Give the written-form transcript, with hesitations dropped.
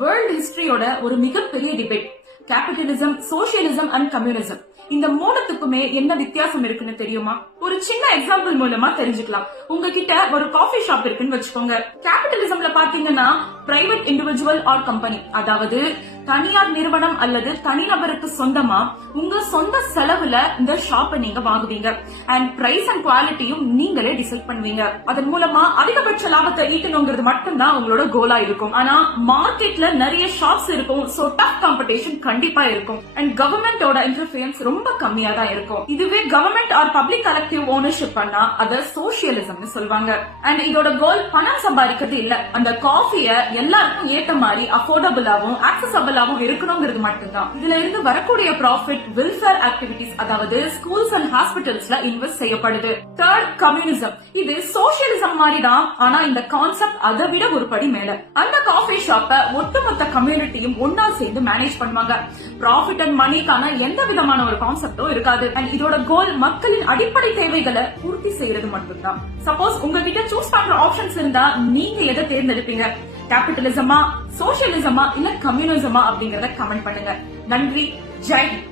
World ஹிஸ்டரியோட ஒரு மிகப்பெரிய debate. Capitalism, socialism and communism. இந்த மூணுத்துக்குமே என்ன வித்தியாசம் இருக்குன்னு தெரியுமா? ஒரு சின்ன எக்ஸாம்பிள் மூலமா தெரிஞ்சுக்கலாம். உங்ககிட்ட ஒரு காஃபி ஷாப் இருக்குன்னு வச்சுக்கோங்க. கேபிட்டலிசம்ல பாத்தீங்கன்னா பிரைவேட் இண்டிவிஜுவல் ஆர் கம்பெனி, அதாவது தனியார் நிறுவனம் அல்லது தனிநபருக்கு சொந்தமா உங்க சொந்த செலவுல இந்த ஷாப்பை நீங்க வாங்குவீங்க. அண்ட் பிரைஸ் அண்ட் குவாலிட்டியும் நீங்களே டிசைட் பண்ணுவீங்க. அதன் மூலமா அதிகபட்ச லாபத்தை ஈட்டணுங்கிறது மட்டும்தான் உங்களோட கோலா இருக்கும். ஆனா மார்க்கெட்ல நிறைய ஷாப்ஸ் இருக்கும். சோ டஃப் காம்படிஷன் கண்டிப்பா இருக்கும். அண்ட் கவர்மெண்டோட இன்டர்ஃபியரன்ஸ் ரொம்ப கம்மியா தான் இருக்கும். இதுவே government or public collective ownership பண்ணா அத சோசியலிசம்னு சொல்வாங்க. அண்ட் இதோட கோல் பணம் சம்பாதிக்கிறது இல்ல, அந்த காஃபிய எல்லாருக்கும் ஏத்த மாதிரி அஃபோர்டபுளாவும் ஆக்சசபிளாவும் இருக்கணுங்கிறது மட்டும்தான். இதுல இருந்து வரக்கூடிய ப்ராஃபிட் வெல்ஃபேர் ஆக்டிவிட்டிஸ், அதாவது ஸ்கூல்ஸ் அண்ட் ஹாஸ்பிட்டல்ஸ்ல இன்வெஸ்ட் செய்யப்படுது. Third, communism. இது சோசியலிசம் மாதிரி தான், ஆனா இந்த கான்செப்ட் அதை விட ஒரு படி மேல. அந்த காஃபி ஷாப்ப ஒட்டுமொத்த கம்யூனிட்டியும் ஒன்னா சேர்ந்து மேனேஜ் பண்ணுவாங்க. ப்ராஃபிட் அண்ட் மணிக்கான எந்த விதமான ஒரு கான்செப்டும் இருக்காது. அண்ட் இதோட கோல் மக்களின் அடிப்படை தேவைகளை பூர்த்தி செய்யறது மட்டும்தான். சப்போஸ் உங்ககிட்ட சூஸ் பண்ற ஆப்ஷன்ஸ் இருந்தா நீங்க எதை தேர்ந்தெடுப்பீங்க? கேபிட்டலிசமா, சோசியலிசமா இல்ல கம்யூனிசமா அப்படிங்கறத கமெண்ட் பண்ணுங்க. நன்றி. ஜெய் ஹிந்த்.